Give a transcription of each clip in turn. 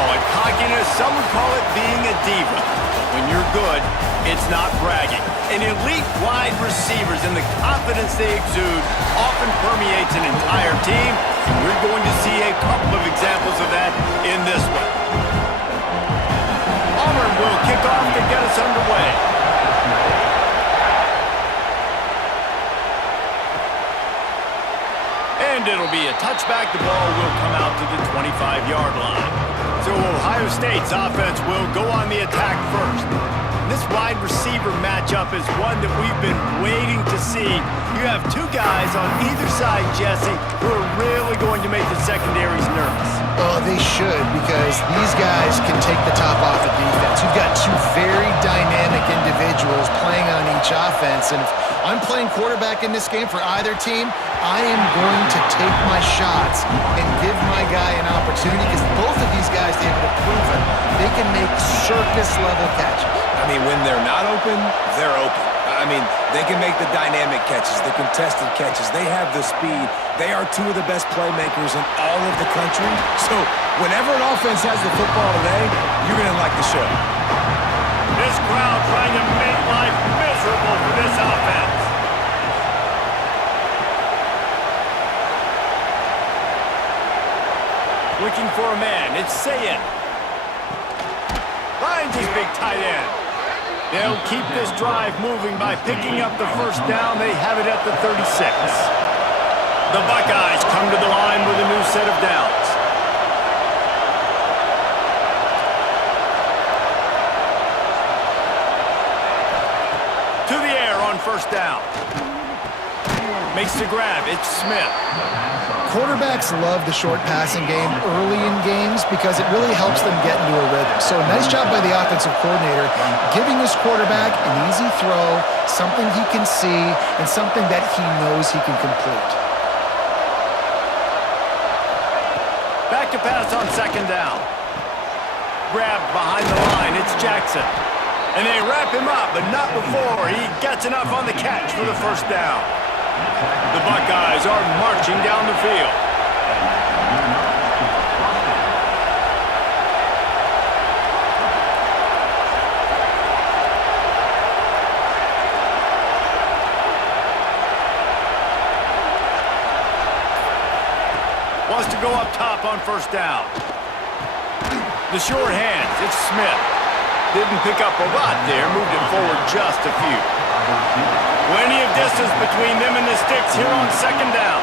call it cockiness. Some would call it being a diva. When you're good, it's not bragging. And elite wide receivers and the confidence they exude often permeates an entire team. And we're going to see a couple of examples of that in this one. Auburn will kick off to get us underway. And it'll be a touchback. The ball will come out to the 25-yard line. So Ohio State's offense will go on the attack first. This wide receiver matchup is one that we've been waiting to see. You have two guys on either side, Jesse, who are really going to make the secondaries nervous. Oh, they should, because these guys can take the top off of defense. You've got two very dynamic individuals playing on each offense, and if I'm playing quarterback in this game for either team, I am going to take my shots and give my guy an opportunity, because both of these guys, David, have proven they can make circus-level catches. I mean, when they're not open, they're open. I mean, they can make the dynamic catches, the contested catches. They have the speed. They are two of the best playmakers in all of the country. So whenever an offense has the football today, you're going to like the show. This crowd trying to make life miserable for this offense. Looking for a man. It's Sayin. Finds his big tight end. They'll keep this drive moving by picking up the first down. They have it at the 36. The Buckeyes come to the line with a new set of downs. To the air on first down. Makes the grab. It's Smith. Quarterbacks love the short passing game early in games because it really helps them get into a rhythm. So nice job by the offensive coordinator giving his quarterback an easy throw, something he can see, and something that he knows he can complete. Back to pass on second down. Grabbed behind the line. It's Jackson. And they wrap him up, but not before he gets enough on the catch for the first down. The Buckeyes are marching down the field. Wants to go up top on first down. The short hands, it's Smith. Didn't pick up a lot there, moved it forward just a few. Plenty of distance between them and the sticks here on second down.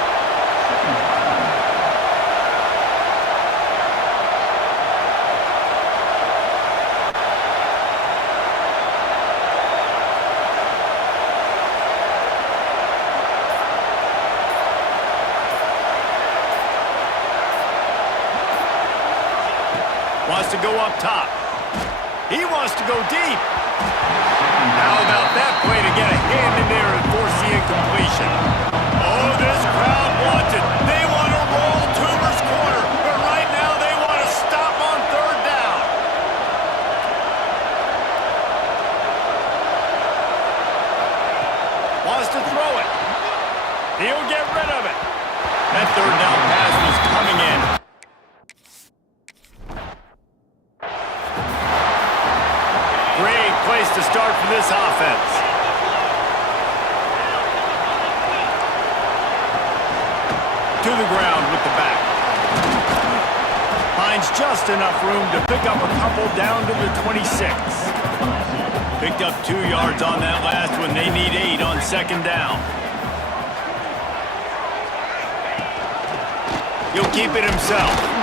Wants to go up top. He wants to go deep. How about that play to get a hand in there and force the incompletion? Oh, this crowd wants it. They want to roll Toomer's corner, but right now they want to stop on third down. Wants to throw it. He'll get rid of it. That third down pass was coming in. Great place to start for this offense. To the ground with the back. Finds just enough room to pick up a couple down to the 26. Picked up 2 yards on that last one. They need 8 on second down. He'll keep it himself.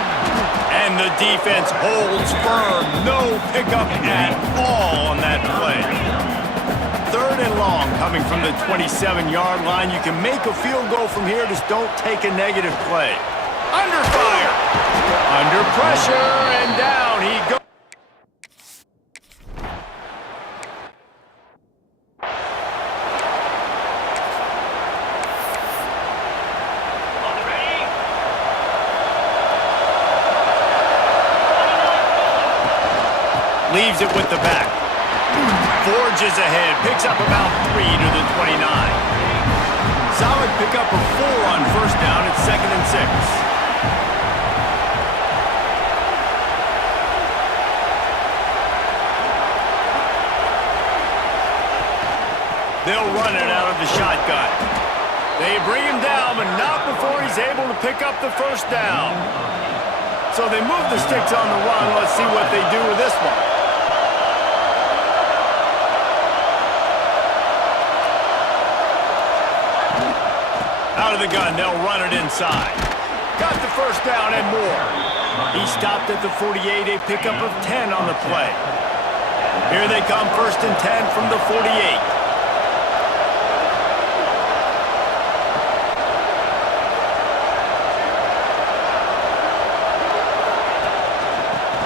And the defense holds firm. No pickup at all on that play. Third and long coming from the 27-yard line. You can make a field goal from here. Just don't take a negative play. Under fire. Under pressure. And down he goes. Leaves it with the back. Forges ahead. Picks up about 3 to the 29. Solid pickup of 4 on first down. It's 2nd and 6. run it out of the shotgun. They bring him down, but not before he's able to pick up the first down. So they move the sticks on the run. Let's see what they do with this one. Out of the gun, they'll run it inside. Got the first down and more. He stopped at the 48, a pickup of 10 on the play. Here they come, 1st and 10 from the 48.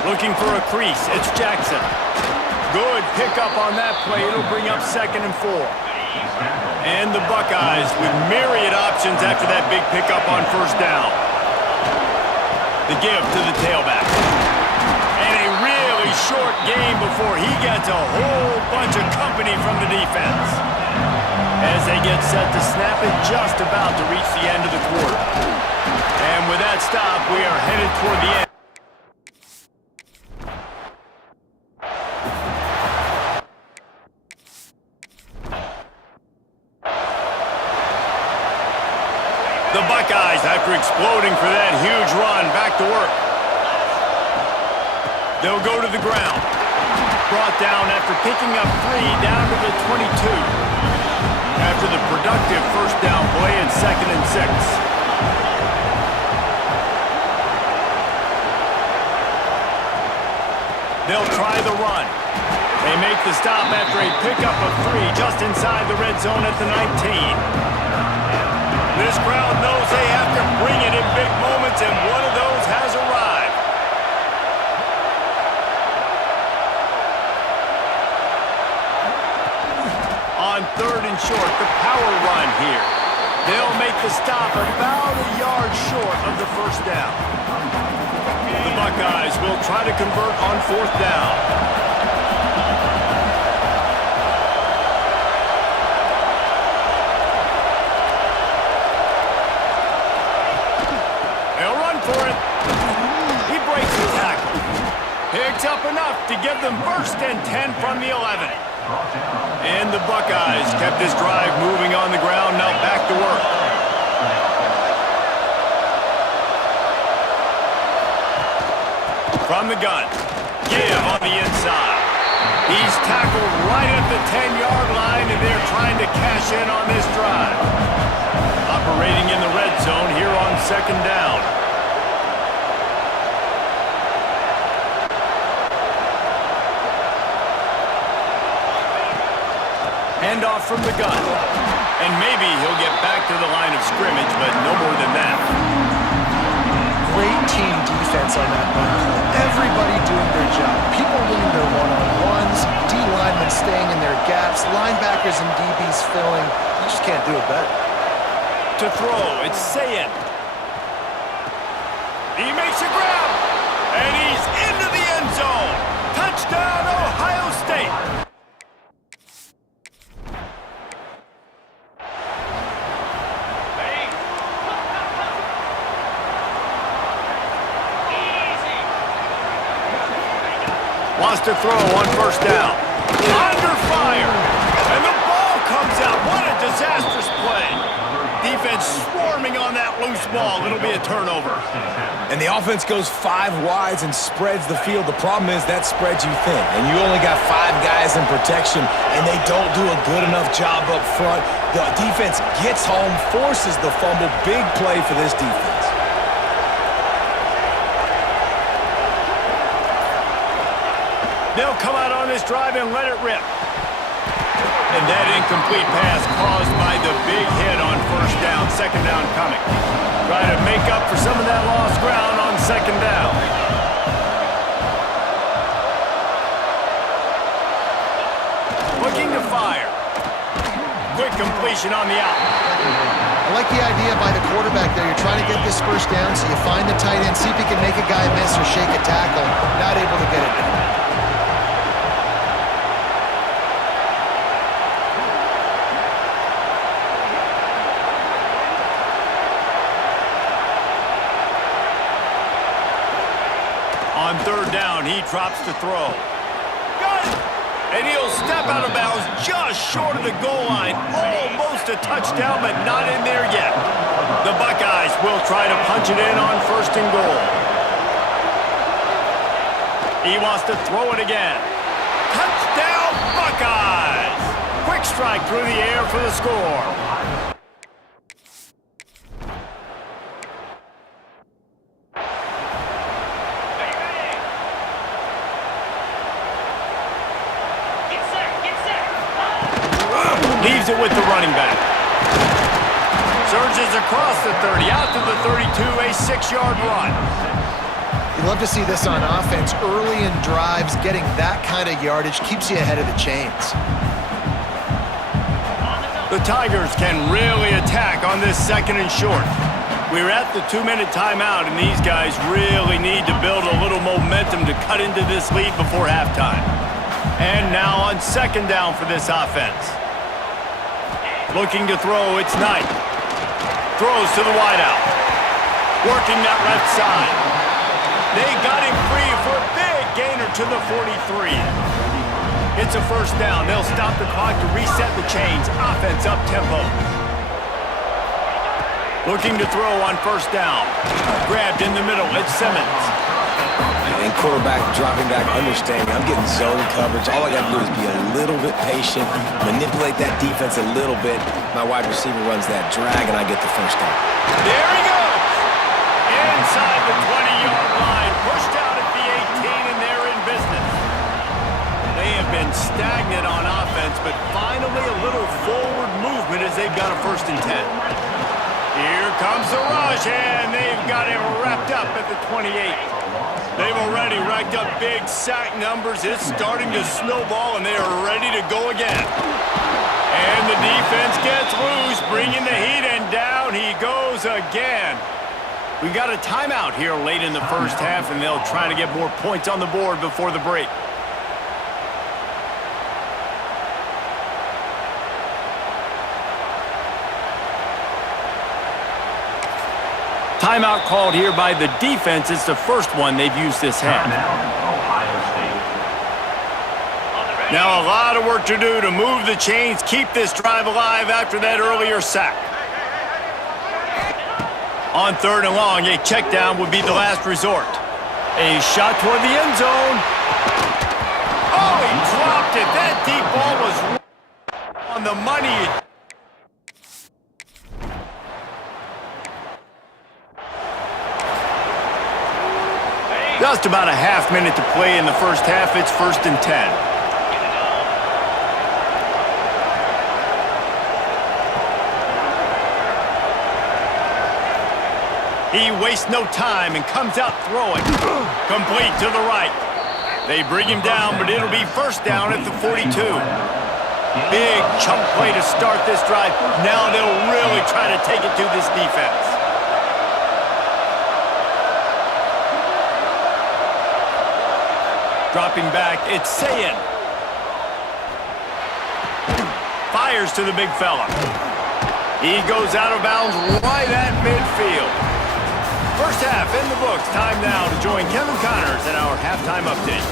Looking for a crease, it's Jackson. Good pickup on that play. It'll bring up 2nd and 4. And the Buckeyes with myriad options after that big pickup on 1st down. The give to the tailback. And a really short game before he gets a whole bunch of company from the defense. As they get set to snap it, just about to reach the end of the quarter. And with that stop, we are headed toward the end. The Buckeyes, after exploding for that huge run, back to work. They'll go to the ground. Brought down after picking up 3 down to the 22. After the productive first down play and 2nd and 6. They'll try the run. They make the stop after a pickup of 3 just inside the red zone at the 19. This crowd knows they have to bring it in big moments, and one of those has arrived. On 3rd and short, the power run here. They'll make the stop about a yard short of the first down. The Buckeyes will try to convert on 4th down. Picks up enough to give them 1st and 10 from the 11. And the Buckeyes kept this drive moving on the ground, now back to work. From the gun, give on the inside. He's tackled right at the 10-yard line, and they're trying to cash in on this drive. Operating in the red zone here on 2nd down. Handoff from the gun. And maybe he'll get back to the line of scrimmage, but no more than that. Great team defense on that run. Everybody doing their job. People winning their one-on-ones, D-linemen staying in their gaps, linebackers and DBs filling. You just can't do it better. To throw, it's Sayin. He makes a grab, and he's into the end zone. Touchdown, Ohio State. Wants to throw on 1st down. Under fire. And the ball comes out. What a disastrous play. Defense swarming on that loose ball. It'll be a turnover. And the offense goes 5 wides and spreads the field. The problem is that spreads you thin. And you only got 5 guys in protection, and they don't do a good enough job up front. The defense gets home, forces the fumble. Big play for this defense. They'll come out on this drive and let it rip. And that incomplete pass caused by the big hit on 1st down, 2nd down coming. Try to make up for some of that lost ground on 2nd down. Looking to fire. Quick completion on the out. I like the idea by the quarterback there. You're trying to get this 1st down, so you find the tight end, see if he can make a guy miss or shake a tackle. Not able to get it done. On 3rd down, he drops to throw. Got it! And he'll step out of bounds just short of the goal line. Almost a touchdown, but not in there yet. The Buckeyes will try to punch it in on 1st and goal. He wants to throw it again. Touchdown, Buckeyes! Quick strike through the air for the score. Leaves it with the running back. Surges across the 30, out to the 32, a 6-yard run. You love to see this on offense. Early in drives, getting that kind of yardage keeps you ahead of the chains. The Tigers can really attack on this 2nd and short. We're at the 2-minute timeout, and these guys really need to build a little momentum to cut into this lead before halftime. And now on 2nd down for this offense. Looking to throw, it's Knight. Throws to the wideout. Working that left side. They got him free for a big gainer to the 43. It's a 1st down. They'll stop the clock to reset the chains. Offense up-tempo. Looking to throw on 1st down. Grabbed in the middle. It's Simmons. And quarterback dropping back, understanding I'm getting zone coverage. All I got to do is be a little bit patient, manipulate that defense a little bit. My wide receiver runs that drag, and I get the 1st down. There he goes! Inside the 20-yard line, pushed out at the 18, and they're in business. They have been stagnant on offense, but finally a little forward movement as they've got a 1st and 10. Here comes the rush, and they've got him wrapped up at the 28. They've already racked up big sack numbers. It's starting to snowball, and they are ready to go again. And the defense gets loose, bringing the heat, and down he goes again. We've got a timeout here late in the 1st half, and they'll try to get more points on the board before the break. Timeout called here by the defense. It's the 1st one they've used this half. Now a lot of work to do to move the chains, keep this drive alive after that earlier sack. On 3rd and long, a check down would be the last resort. A shot toward the end zone. Oh, he dropped it. That deep ball was on the money. Just about a half minute to play in the 1st half. It's 1st and 10. He wastes no time and comes out throwing. Complete to the right. They bring him down, but it'll be 1st down at the 42. Big chunk play to start this drive. Now they'll really try to take it to this defense. Dropping back, it's Sayin. Fires to the big fella. He goes out of bounds right at midfield. 1st half in the books. Time now to join Kevin Connors in our halftime update.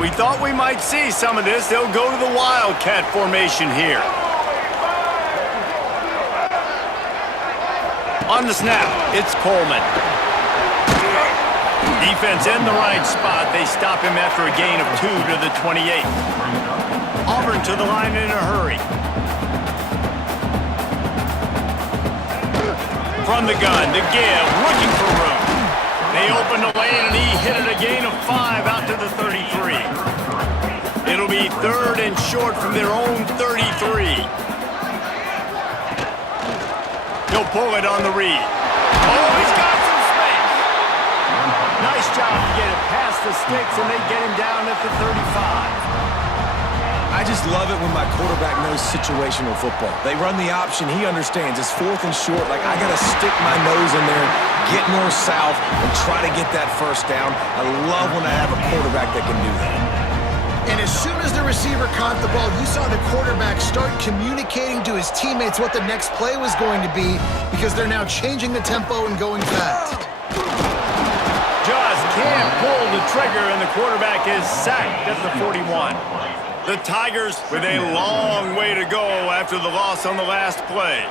We thought we might see some of this. They'll go to the Wildcat formation here. On the snap, it's Coleman. Defense in the right spot. They stop him after a gain of 2 to the 28. Auburn to the line in a hurry. From the gun to give, looking for room. They open the lane and he hit it a gain of 5 out to the 33. It'll be 3rd and short from their own 33. He'll pull it on the read. Oh, he's got some space. Nice job to get it past the sticks, and they get him down at the 35. I just love it when my quarterback knows situational football. They run the option. He understands. It's 4th and short. Like, I got to stick my nose in there, get north-south, and try to get that 1st down. I love when I have a quarterback that can do that. And as soon as the receiver caught the ball, you saw the quarterback start communicating to his teammates what the next play was going to be because they're now changing the tempo and going fast. Just can't pull the trigger, and the quarterback is sacked at the 41. The Tigers with a long way to go after the loss on the last play.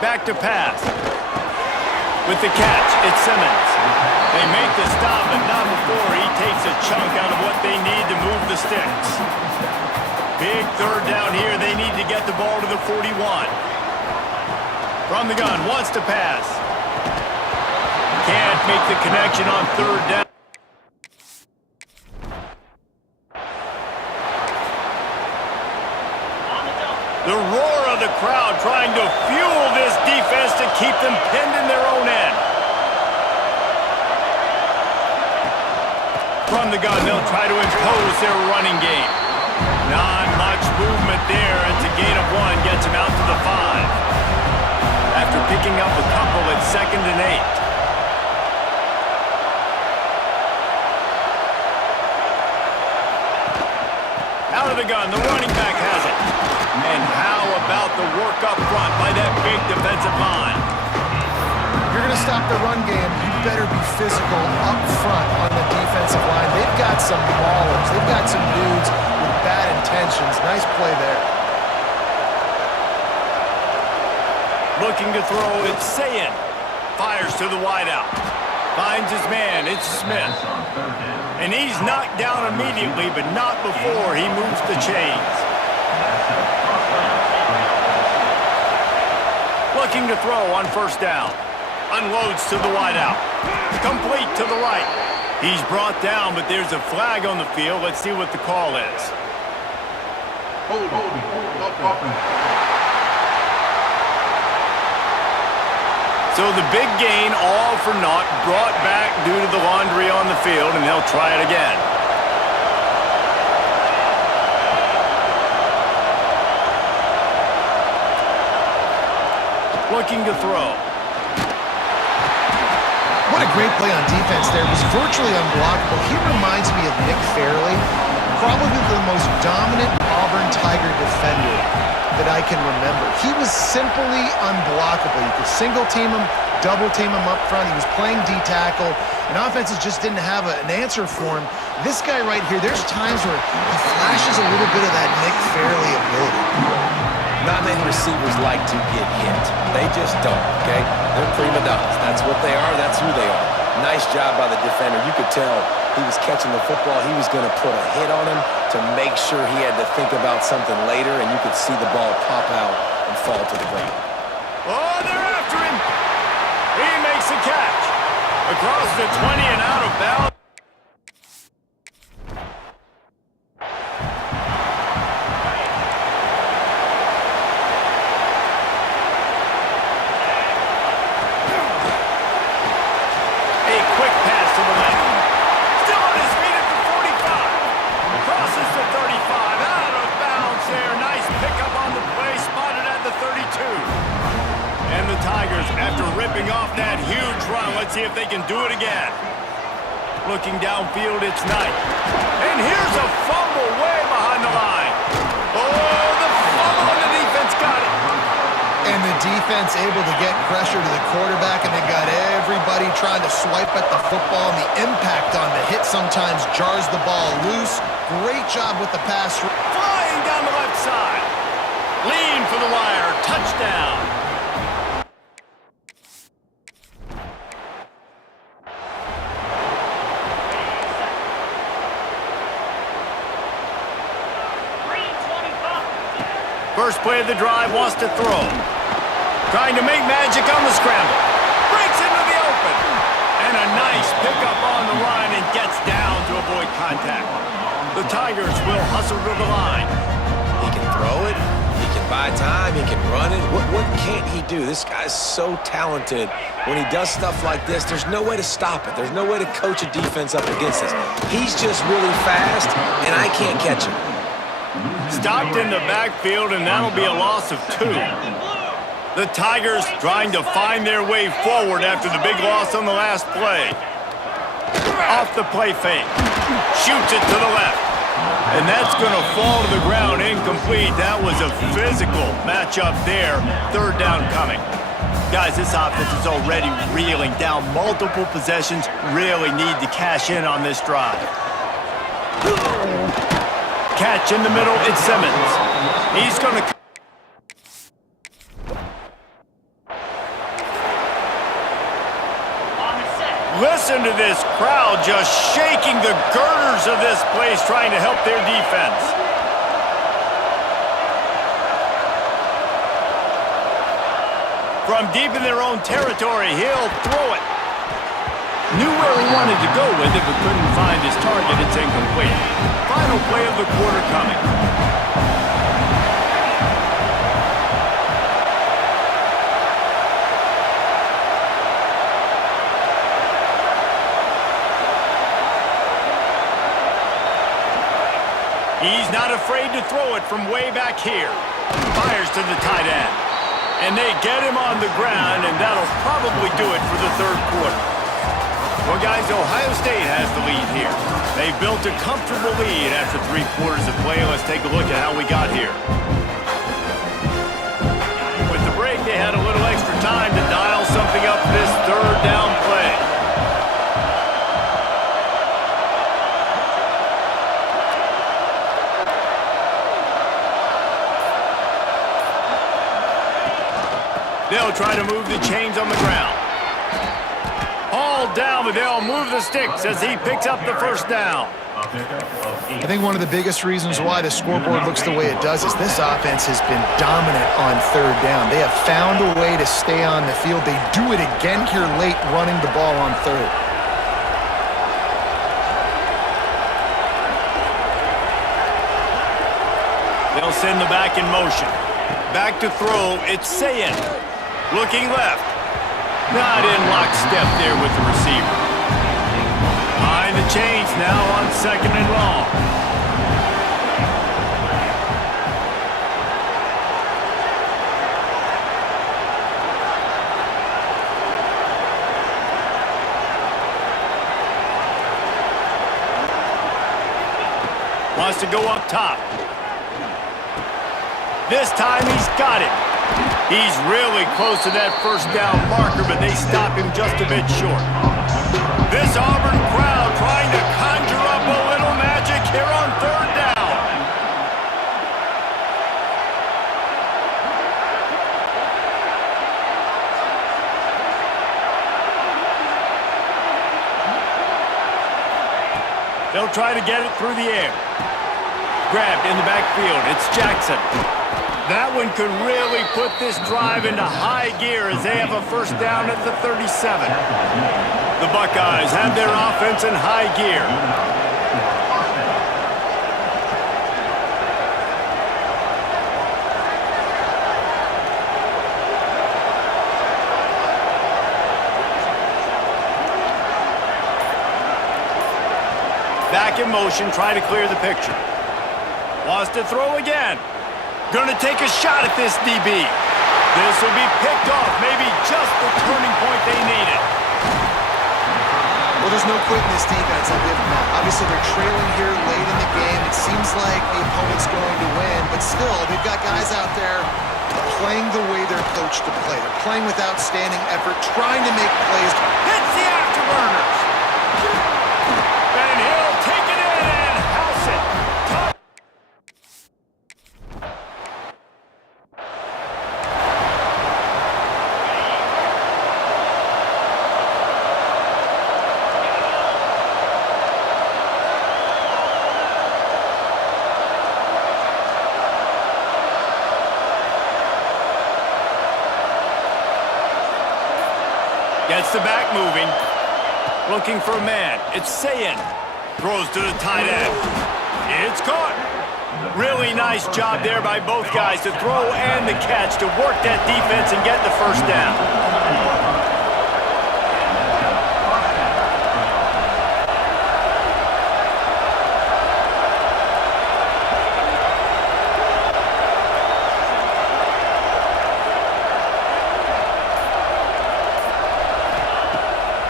Back to pass. With the catch, it's Simmons. They make the stop, but not before he takes a chunk out of what they need to move the sticks. Big third down here. They need to get the ball to the 41. From the gun, wants to pass. Can't make the connection on third down. The roar of the crowd trying to fuel this defense to keep them pinned in their own end. From the gun, they'll try to impose their running game. Not much movement there. It's a gain of 1, gets him out to the 5. After picking up a couple, it's 2nd and 8. Out of the gun, the running back has it. And how about the work up front by that big defensive line? If you're going to stop the run game, you better be physical up front on the defensive line. They've got some maulers. They've got some dudes with bad intentions. Nice play there. Looking to throw, it's Sayin. Fires to the wideout. Finds his man, it's Smith. And he's knocked down immediately, but not before he moves the chains. Looking to throw on first down. Unloads to the wideout. Complete to the right. He's brought down, but there's a flag on the field. Let's see what the call is. So the big gain, all for naught, brought back due to the laundry on the field, and they'll try it again. Looking to throw. What a great play on defense there. It was virtually unblockable. He reminds me of Nick Fairley, probably the most dominant Auburn Tiger defender that I can remember. He was simply unblockable. You could single-team him, double-team him up front. He was playing D-tackle, and offenses just didn't have an answer for him. This guy right here, there's times where he flashes a little bit of that Nick Fairley ability. Not many receivers like to get hit. They just don't, okay? They're prima donnas. That's what they are. That's who they are. Nice job by the defender. You could tell he was catching the football. He was going to put a hit on him to make sure he had to think about something later, and you could see the ball pop out and fall to the ground. Oh, they're after him. He makes a catch. Across the 20 and out of bounds. See if they can do it again. Looking downfield, it's Knight. And here's a fumble way behind the line. Oh, the fumble, and the defense got it. And the defense able to get pressure to the quarterback, and they got everybody trying to swipe at the football, and the impact on the hit sometimes jars the ball loose. Great job with the pass. Flying down the left side. Lean for the wire. Touchdown. First play of the drive, wants to throw. Trying to make magic on the scramble. Breaks into the open. And a nice pickup on the line and gets down to avoid contact. The Tigers will hustle to the line. He can throw it. He can buy time. He can run it. What can't he do? This guy's so talented. When he does stuff like this, there's no way to stop it. There's no way to coach a defense up against this. He's just really fast, and I can't catch him. Stopped in the backfield, and that'll be a loss of 2. The Tigers trying to find their way forward after the big loss on the last play. Off the play fake. Shoots it to the left. And that's going to fall to the ground incomplete. That was a physical matchup there. Third down coming. Guys, this offense is already reeling down multiple possessions. Really need to cash in on this drive. Catch in the middle, it's Simmons. He's going to... Listen to this crowd just shaking the girders of this place, trying to help their defense. From deep in their own territory, he'll throw it. Knew where he wanted to go with it, but couldn't find his target. It's incomplete. Final play of the quarter coming. He's not afraid to throw it from way back here. Fires to the tight end. And they get him on the ground, and that'll probably do it for the third quarter. Well, guys, Ohio State has the lead here. They built a comfortable lead after 3 quarters of play. Let's take a look at how we got here. With the break, they had a little extra time to dial something up this third down play. They'll try to move the chains on the ground. All down, but they'll move the sticks as he picks up the first down. I think one of the biggest reasons why the scoreboard looks the way it does is this offense has been dominant on third down. They have found a way to stay on the field. They do it again here late, running the ball on third. They'll send the back in motion. Back to throw, it's Sayin. Looking left. Not in lockstep there with the receiver. Behind the chains now on 2nd and long. Wants to go up top. This time he's got it. He's really close to that first down marker, but they stop him just a bit short. This Auburn crowd trying to conjure up a little magic here on third down. They'll try to get it through the air. Grabbed in the backfield. It's Jackson. That one could really put this drive into high gear as they have a first down at the 37. The Buckeyes have their offense in high gear. Back in motion, try to clear the picture. Wants to throw again. Going to take a shot at this DB. This will be picked off, maybe just the turning point they needed. Well, there's no quitting this defense, I'll give them that. Obviously, they're trailing here late in the game. It seems like the opponent's going to win, but still, they've got guys out there playing the way they're coached to play. They're playing with outstanding effort, trying to make plays. Hits the afterburners. And he'll take it in and house it. Gets the back moving. Looking for a man. It's Sayin. Throws to the tight end. It's caught. Really nice job there by both guys to throw and the catch to work that defense and get the first down.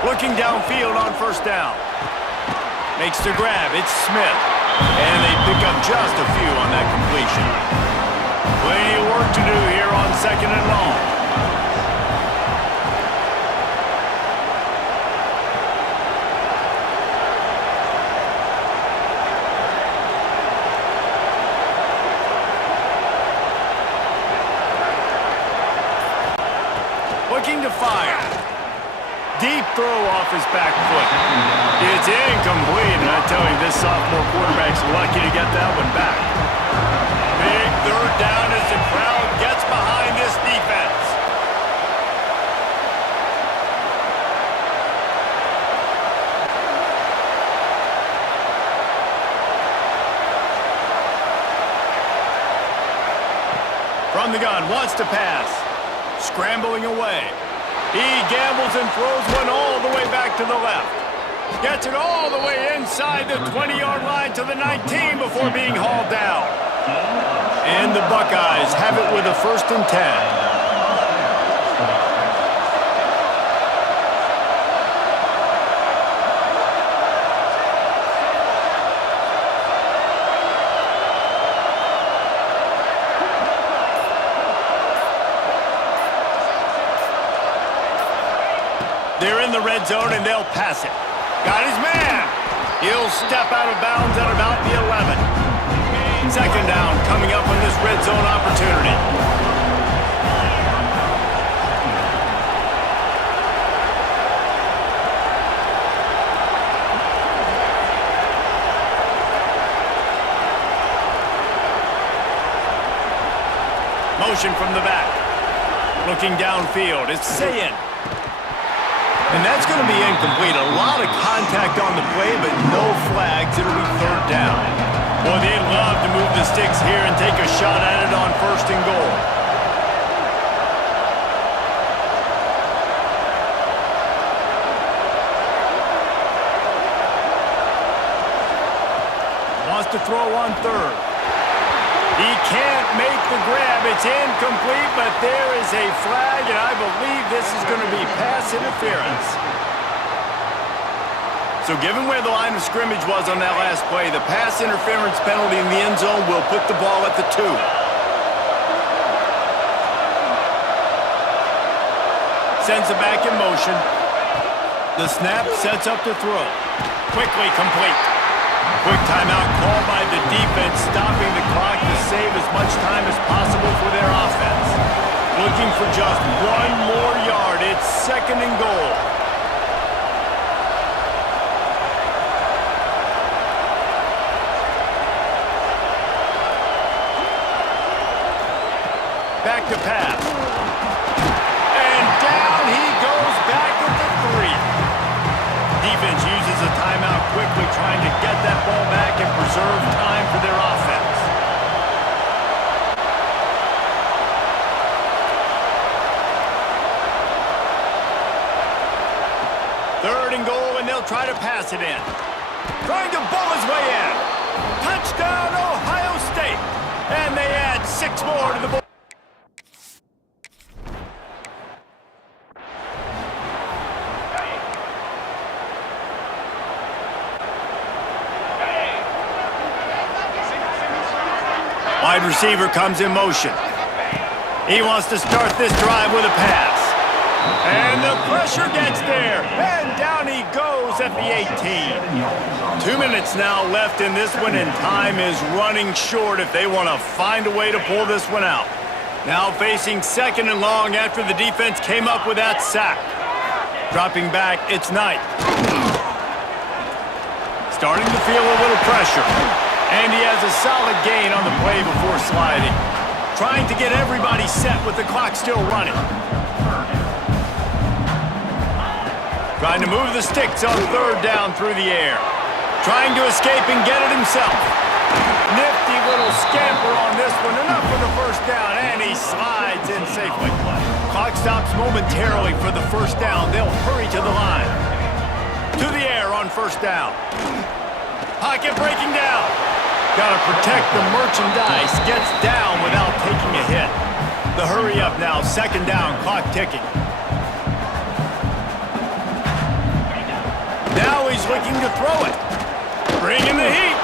Looking downfield on first down. Makes the grab. It's Smith. And they pick up just a few on that completion. Plenty of work to do here on 2nd and long. looking to fire. Deep throw off his back foot. It's incomplete, and I tell you, this sophomore quarterback's lucky to get that one back. Big third down as the crowd gets behind this defense. From the gun, wants to pass. Scrambling away. He gambles and throws one all the way back to the left. Gets it all the way inside the 20-yard line to the 19 before being hauled down. And the Buckeyes have it with a 1st and 10. They're in the red zone, and they'll pass it. Got his man. He'll step out of bounds at about the 11. 2nd down coming up on this red zone opportunity. Motion from the back. Looking downfield. It's Sayin. And that's going to be incomplete. A lot of contact on the play, but no flags. It'll be 3rd down. Boy, they'd love to move the sticks here and take a shot at it on 1st and goal. Wants to throw on 3rd. He can't make the grab. It's incomplete, but there is a flag, and I believe this is going to be pass interference. So given where the line of scrimmage was on that last play, the pass interference penalty in the end zone will put the ball at the 2. Sends it back in motion. The snap sets up to throw. Quickly complete. Quick timeout called by the defense, stopping the clock to save as much time as possible for their offense. Looking for just 1 more yard. It's 2nd and goal. Back to pass. And down he goes back at the 3. Defense uses a timeout quickly, trying to get that ball back and preserve time for their offense. Third and goal, and they'll try to pass it in. Trying to bull his way in. Touchdown, Ohio State. And they add 6 more to the board. Wide receiver comes in motion. He wants to start this drive with a pass. And the pressure gets there. And down he goes at the 18. 2 minutes now left in this one, and time is running short if they want to find a way to pull this one out. Now facing 2nd and long after the defense came up with that sack. Dropping back, it's Knight. Starting to feel a little pressure. And he has a solid gain on the play before sliding. Trying to get everybody set with the clock still running. Trying to move the sticks on 3rd down through the air. Trying to escape and get it himself. Nifty little scamper on this one. Enough for the 1st down, and he slides in safely. Clock stops momentarily for the 1st down. They'll hurry to the line. To the air on 1st down. Pocket breaking down. Got to protect the merchandise. Gets down without taking a hit. The hurry up now. 2nd down. Clock ticking. Now he's looking to throw it. Bringing the heat.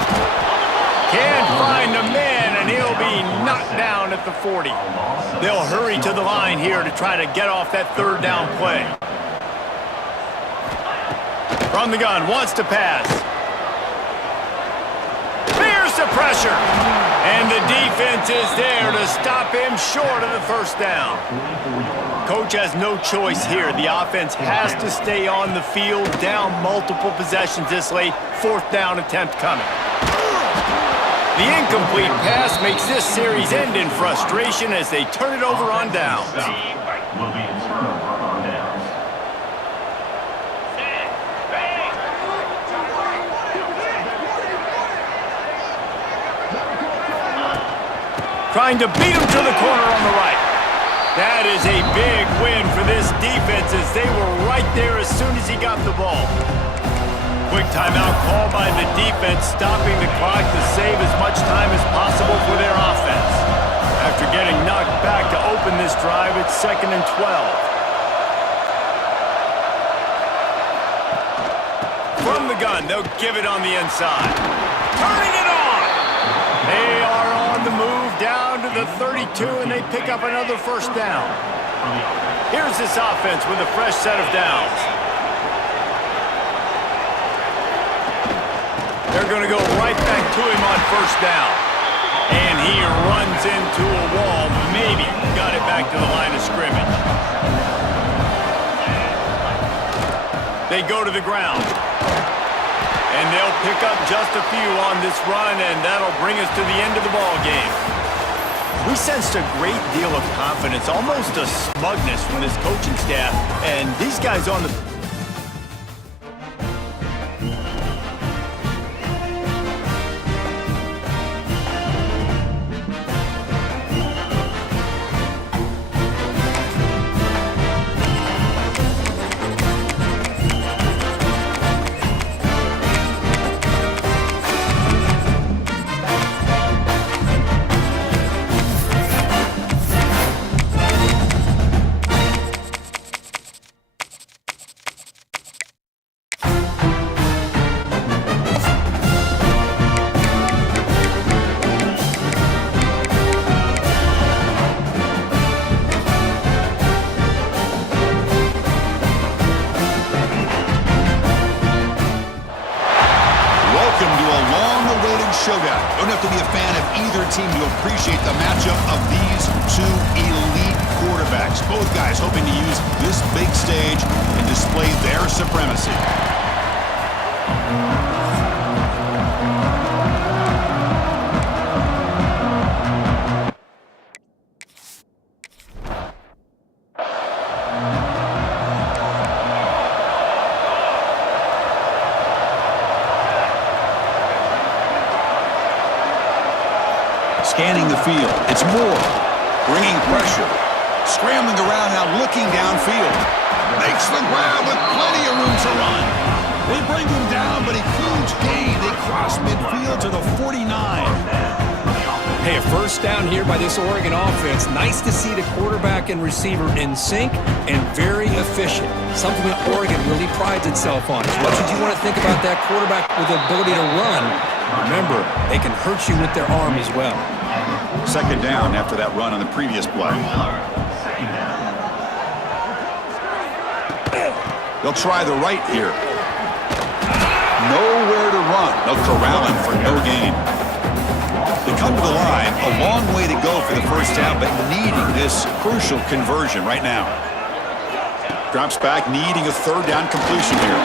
Can't find a man, and he'll be knocked down at the 40. They'll hurry to the line here to try to get off that 3rd down play. From the gun. Wants to pass. Fierce pressure. And the defense is there to stop him short of the first down. Coach has no choice here. The offense has to stay on the field, down multiple possessions this late. Fourth down attempt coming. The incomplete pass makes this series end in frustration as they turn it over on downs. Trying to beat him to the corner on the right. That is a big win for this defense as they were right there as soon as he got the ball. Quick timeout call by the defense, stopping the clock to save as much time as possible for their offense. After getting knocked back to open this drive, it's 2nd and 12. From the gun, they'll give it on the inside. Turning it on! They are on the move down to the 32, and they pick up another first down. Here's this offense with a fresh set of downs. They're going to go right back to him on first down. And he runs into a wall. Maybe got it back to the line of scrimmage. They go to the ground. And they'll pick up just a few on this run, and that'll bring us to the end of the ball game. We sensed a great deal of confidence, almost a smugness from this coaching staff, and these guys on the... Showdown. You don't have to be a fan of either team to appreciate the matchup of these two elite quarterbacks. Both guys hoping to use this big stage and display their supremacy. Scanning the field. It's Moore. Bringing pressure. Scrambling around now, looking downfield. Makes the grab with plenty of room to run. They bring him down, but a huge gain. They cross midfield to the 49. Hey, a first down here by this Oregon offense. Nice to see the quarterback and receiver in sync and very efficient. Something that Oregon really prides itself on. As much as you want to think about that quarterback with the ability to run, remember, they can hurt you with their arm as well. Second down after that run on the previous play. They'll try the right here. Nowhere to run. They'll corral him for no gain. They come to the line, a long way to go for the first down, but needing this crucial conversion right now. Drops back, needing a third down completion here.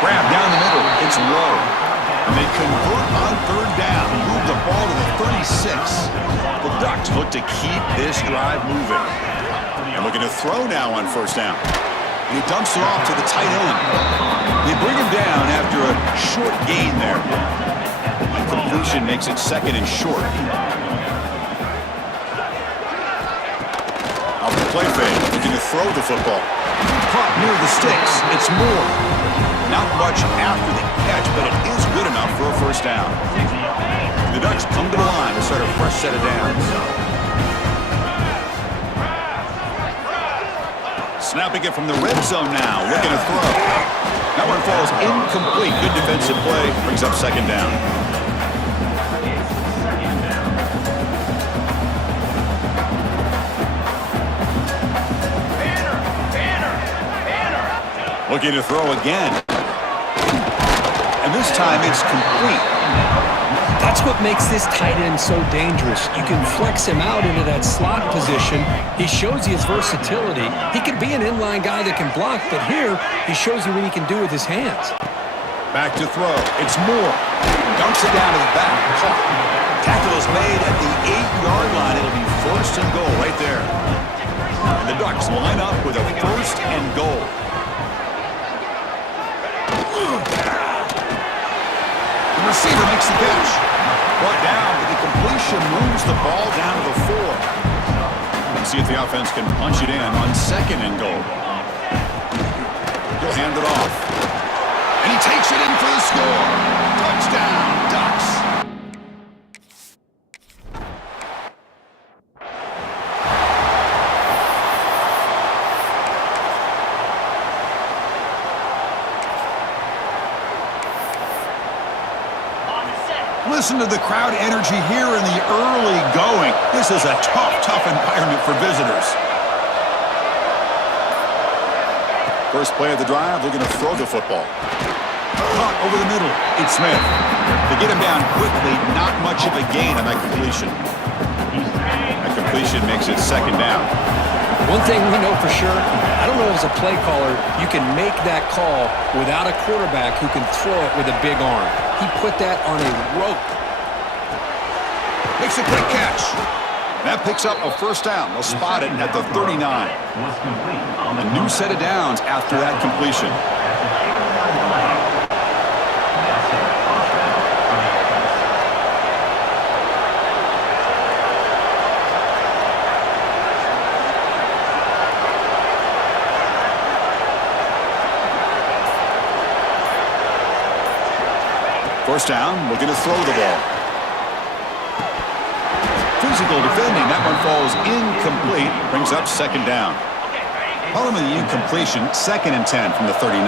Grab down the middle. It's low. And they convert on third down, move the ball to the 36. The Ducks look to keep this drive moving. And looking to throw now on first down. And he dumps it off to the tight end. They bring him down after a short gain there. And completion makes it second and short. Off the play fake, looking to throw the football. Caught near the sticks. It's Moore. Not much after the catch, but it is good enough for a first down. The Ducks come to the line to start a fresh set of downs. Snapping it from the red zone now, looking to throw. That one falls incomplete. Good defensive play, brings up second down. Looking to throw again. And this time it's complete. That's what makes this tight end so dangerous. You can flex him out into that slot position. He shows you his versatility. He can be an inline guy that can block, but here he shows you what he can do with his hands. Back to throw. It's Moore. Dumps it down to the back. Tackle is made at the 8-yard line. It'll be first and goal right there. And the Ducks line up with a first and goal. The receiver makes the catch. Brought down, but the completion moves the ball down to the 4. Let's see if the offense can punch it in on second and goal. He'll hand it off. And he takes it in for the score. Touchdown, Ducks. Listen to the crowd energy here in the early going. This is a tough environment for visitors. First play of the drive, they're going to throw the football. Caught over the middle. It's Smith. To get him down quickly, not much of a gain on that completion. That completion makes it second down. One thing we know for sure, I don't know as a play caller, you can make that call without a quarterback who can throw it with a big arm. He put that on a rope. Makes a quick catch. That picks up a first down. They'll spot it at the 39. A new set of downs after that completion. First down, looking to throw the ball. Physical defending, that one falls incomplete, brings up second down. Following the incompletion, second and 10 from the 39.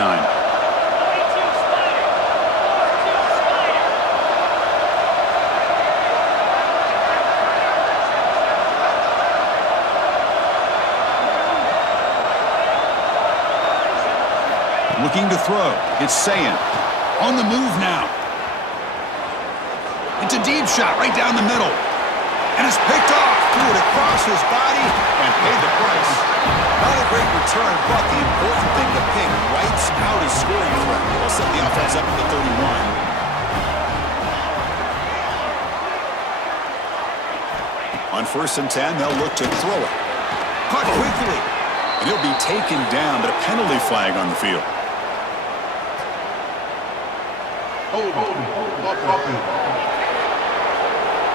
Looking to throw, it's Sayin. On the move now. It's a deep shot right down the middle. And it's picked off. Threw it across his body and paid the price. Not a great return, but the important thing to pick wipes out his scoring threat. He'll set the offense up at the 31. On first and 10, they'll look to throw it. Caught quickly. And he'll be taken down, but a penalty flag on the field.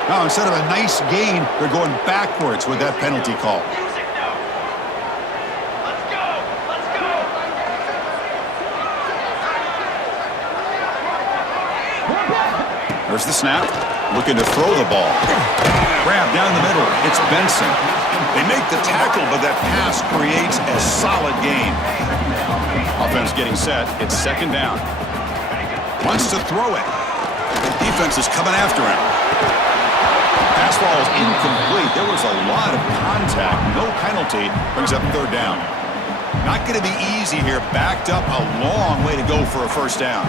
Now, instead of a nice gain, they're going backwards with that penalty call. There's the snap. Looking to throw the ball. Grab down the middle. It's Benson. They make the tackle, but that pass creates a solid gain. Offense getting set. It's second down. Wants to throw it. The defense is coming after him. Pass ball is incomplete. There was a lot of contact. No penalty. Brings up third down. Not going to be easy here. Backed up a long way to go for a first down.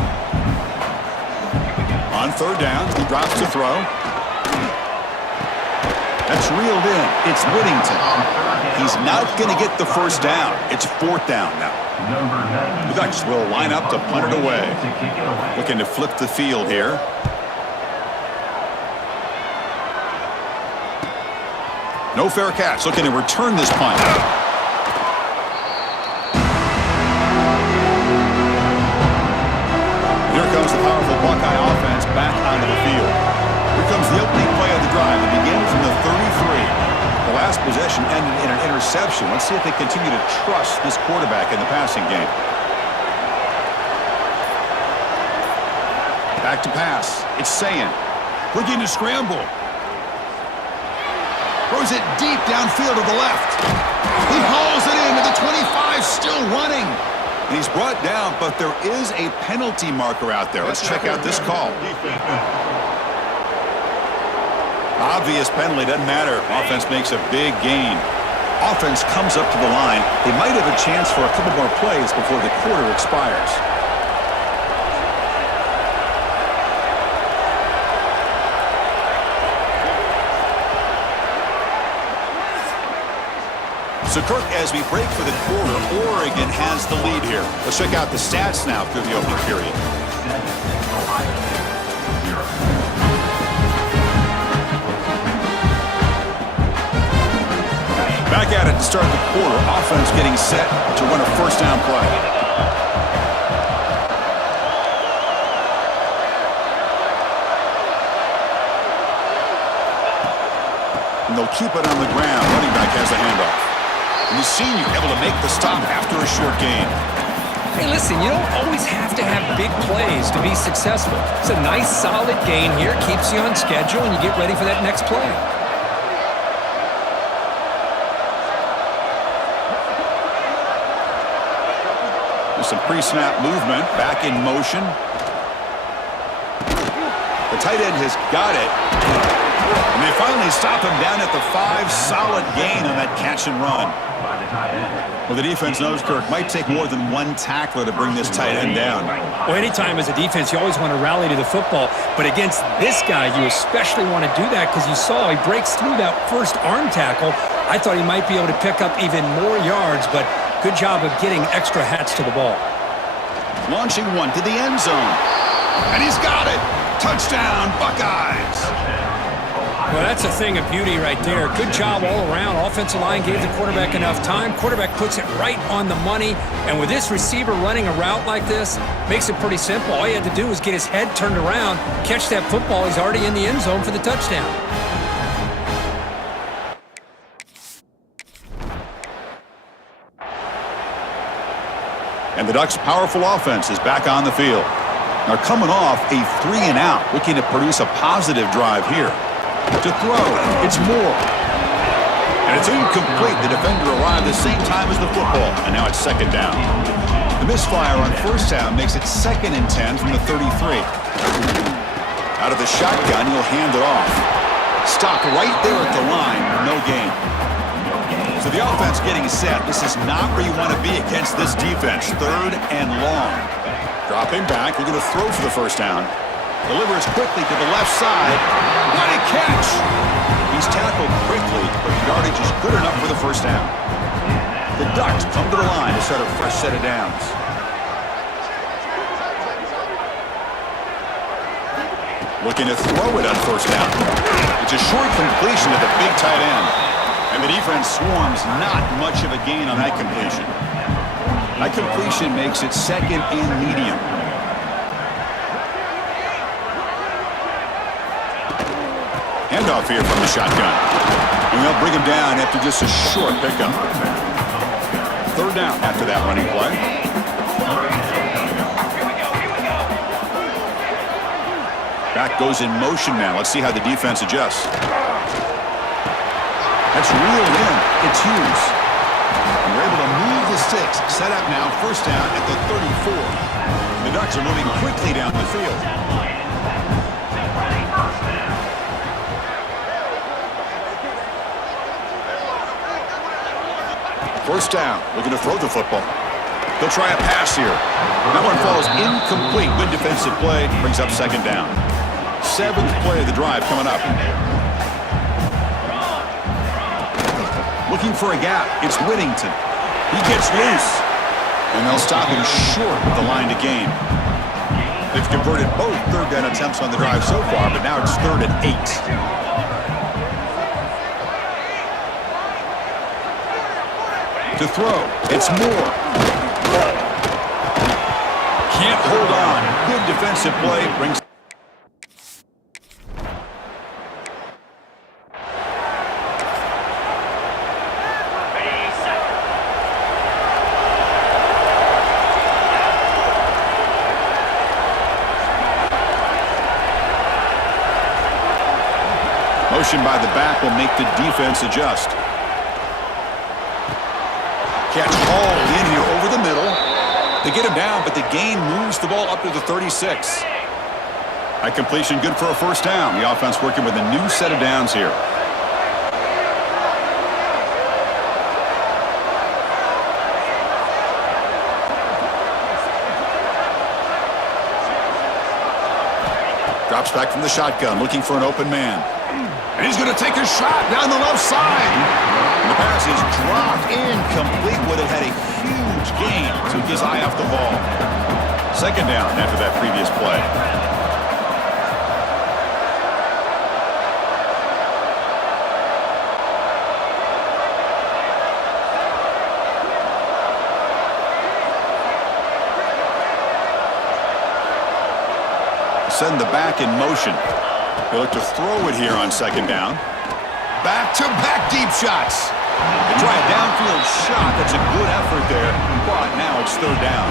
On third down, he drops to throw. That's reeled in. It's Whittington. He's not going to get the first down. It's fourth down now. The Ducks will line up to punt it away. Looking to flip the field here. No fair catch. Looking to return this punt. Here comes the powerful Buckeye offense back onto the field. Here comes the opening play of the drive. It begins from the 33. The last possession ended in an interception. Let's see if they continue to trust this quarterback in the passing game. Back to pass. It's Sayin. Looking to scramble. Throws it deep downfield to the left. He hauls it in to the 25, still running. And he's brought down, but there is a penalty marker out there. Let's check out this call. Obvious penalty, doesn't matter. Offense makes a big gain. Offense comes up to the line. They might have a chance for a couple more plays before the quarter expires. So, Kirk, as we break for the quarter, Oregon has the lead here. Let's check out the stats now through the opening period. Back at it to start the quarter. Offense getting set to run a first down play. And they'll keep it on the ground. Running back has the handoff. And the senior able to make the stop after a short gain. Hey, listen, you don't always have to have big plays to be successful. It's a nice, solid gain here. Keeps you on schedule, and you get ready for that next play. Some pre-snap movement, back in motion. The tight end has got it. And they finally stop him down at the 5. Solid gain on that catch and run. Well, the defense knows, Kirk, might take more than one tackler to bring this tight end down. Well, anytime as a defense, you always want to rally to the football. But against this guy, you especially want to do that because you saw he breaks through that first arm tackle. I thought he might be able to pick up even more yards, but good job of getting extra hats to the ball. Launching one to the end zone. And he's got it. Touchdown, Buckeyes. Well, that's a thing of beauty right there. Good job all around. Offensive line gave the quarterback enough time. Quarterback puts it right on the money. And with this receiver running a route like this, makes it pretty simple. All he had to do was get his head turned around, catch that football. He's already in the end zone for the touchdown. And the Ducks' powerful offense is back on the field. Now coming off a 3-and-out, looking to produce a positive drive here. To throw, it's Moore. And it's incomplete. The defender arrived the same time as the football, and now it's second down. The misfire on first down makes it 2nd and 10 from the 33. Out of the shotgun, he'll hand it off. Stopped right there at the line, no gain. So the offense getting set. This is not where you want to be against this defense. 3rd and long. Dropping back, we're going to throw for the first down. Delivers quickly to the left side. What a catch! He's tackled quickly, but the yardage is good enough for the first down. The Ducks come to the line to start a fresh set of downs. Looking to throw it on first down. It's a short completion to the big tight end. And the defense swarms not much of a gain on that completion. That completion makes it 2nd and medium. Handoff here from the shotgun. And they'll bring him down after just a short pickup. 3rd down after that running play. Back goes in motion now. Let's see how the defense adjusts. That's reeled in. It's Hughes. And we're able to move the sticks. Set up now, first down at the 34. The Ducks are moving quickly down the field. First down, looking to throw the football. They'll try a pass here. That one falls incomplete. Good defensive play, brings up 2nd down. 7th play of the drive coming up. Looking for a gap. It's Whittington. He gets loose. And they'll stop him short of the line to gain. They've converted both 3rd down attempts on the drive so far, but now it's 3rd and 8. To throw, it's Moore. Can't hold on. Good defensive play. Brings. Motion by the back will make the defense adjust. Catch hauled in here over the middle. They get him down, but the gain moves the ball up to the 36. That completion good for a first down. The offense working with a new set of downs here. Drops back from the shotgun, looking for an open man. And he's going to take a shot down the left side. And the pass is dropped. Incomplete. Would have had a huge gain. Took his eye off the ball. Second down after that previous play. Send the back in motion. He'll look to throw it here on second down. Back-to-back deep shots. They try a downfield shot. That's a good effort there, but now it's third down.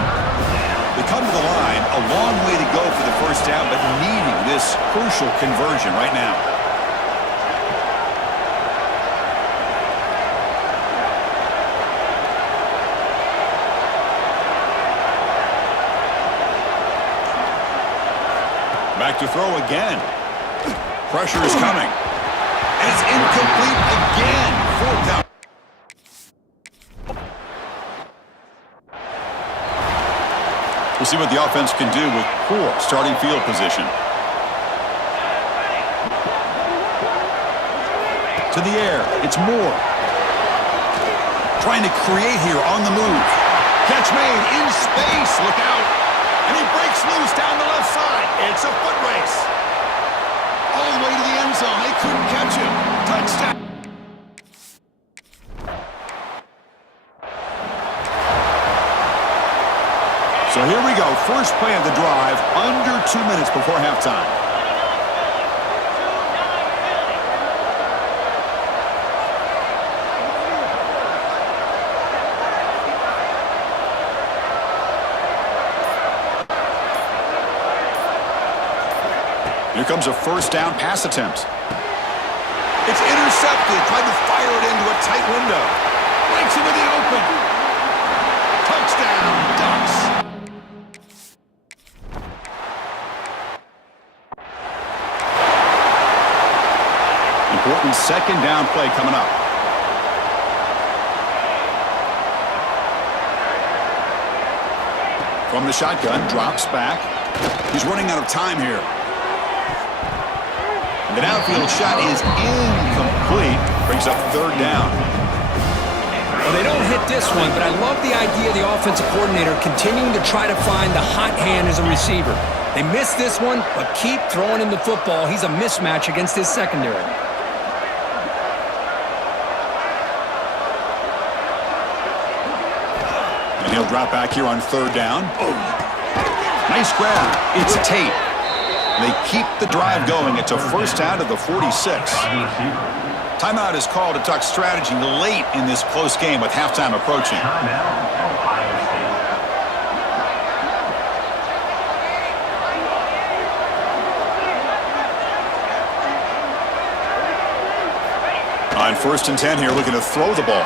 They come to the line, a long way to go for the first down, but needing this crucial conversion right now. Back to throw again. Pressure is coming. And it's incomplete again. Fourth down. We'll see what the offense can do with poor starting field position. To the air. It's Moore. Trying to create here on the move. Catch made in space. Look out. And he breaks loose down the left side. It's a foot race. All the way to the end zone. They couldn't catch him. Touchdown. So here we go. First play of the drive. Under 2 minutes before halftime. Here comes a first down pass attempt. It's intercepted. Tried to fire it into a tight window. Breaks into the open. Touchdown, Ducks. Important second down play coming up. From the shotgun, drops back. He's running out of time here. The downfield shot is incomplete. Brings up third down. Well, they don't hit this one, but I love the idea of the offensive coordinator continuing to try to find the hot hand as a receiver. They missed this one, but keep throwing him the football. He's a mismatch against his secondary. And he'll drop back here on third down. Nice grab. It's Tate. They keep the drive going. It's a first down of the 46. Timeout is called to Duck strategy late in this close game with halftime approaching. On 1st and 10 here, looking to throw the ball.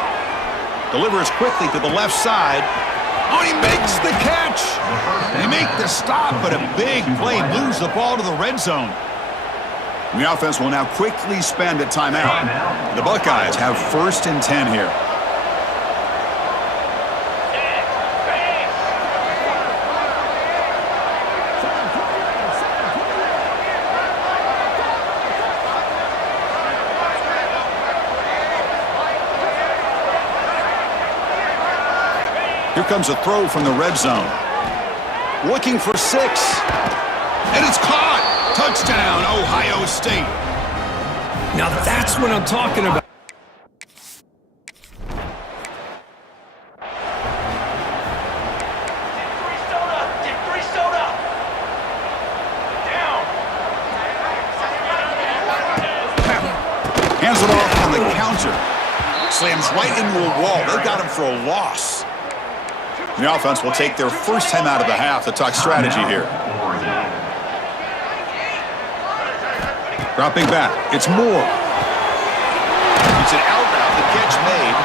Delivers quickly to the left side. Oh, he makes the catch. They make the stop, but a big play moves the ball to the red zone. And the offense will now quickly spend a timeout. The Buckeyes have 1st and 10 here. Here comes a throw from the red zone. Looking for 6. And it's caught. Touchdown, Ohio State. Now that's what I'm talking about. Hands it off on the counter. Slams right into a wall. They got him for a loss. The offense will take their first time out of the half to talk strategy here. Dropping back. It's Moore. It's an out route. The catch made.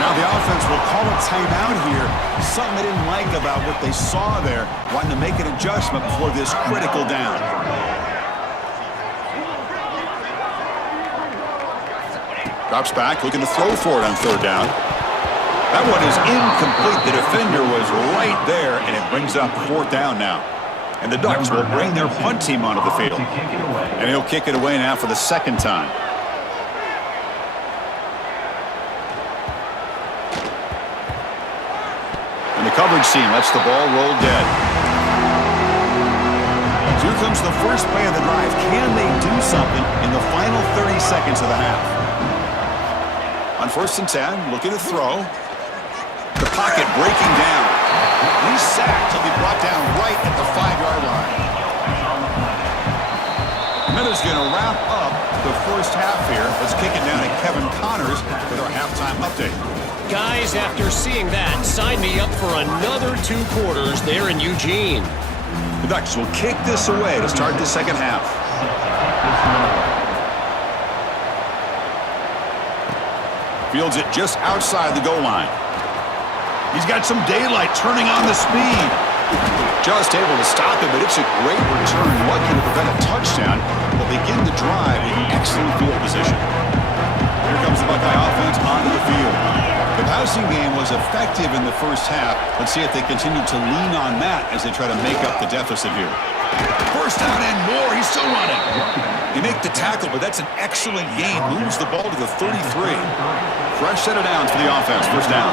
Now the offense will call a timeout here. Something they didn't like about what they saw there. Wanting to make an adjustment before this critical down. Drops back, looking to throw for it on third down. That one is incomplete. The defender was right there, and it brings up fourth down now. And the Ducks will bring their punt team onto the field. And he'll kick it away now for the second time. coverage seam lets the ball roll dead. So here comes the first play of the drive. Can they do something in the final 30 seconds of the half? On 1st and 10, looking to throw. The pocket breaking down. He's sacked. He'll be brought down right at the 5-yard line. Miller's going to wrap up the first half here. Let's kick it down to Kevin Connors with our halftime update. Guys, after seeing that, sign me up for another 2 quarters there in Eugene. The Ducks will kick this away to start the second half. Fields it just outside the goal line. He's got some daylight turning on the speed. Just able to stop it, but it's a great return. Lucky to prevent a touchdown. They'll begin the drive in excellent field position. Here comes the Buckeye offense onto the field. The passing game was effective in the first half. Let's see if they continue to lean on that as they try to make up the deficit here. First down and more. He's still running. They make the tackle, but that's an excellent gain. Moves the ball to the 33. Fresh set of downs for the offense. First down.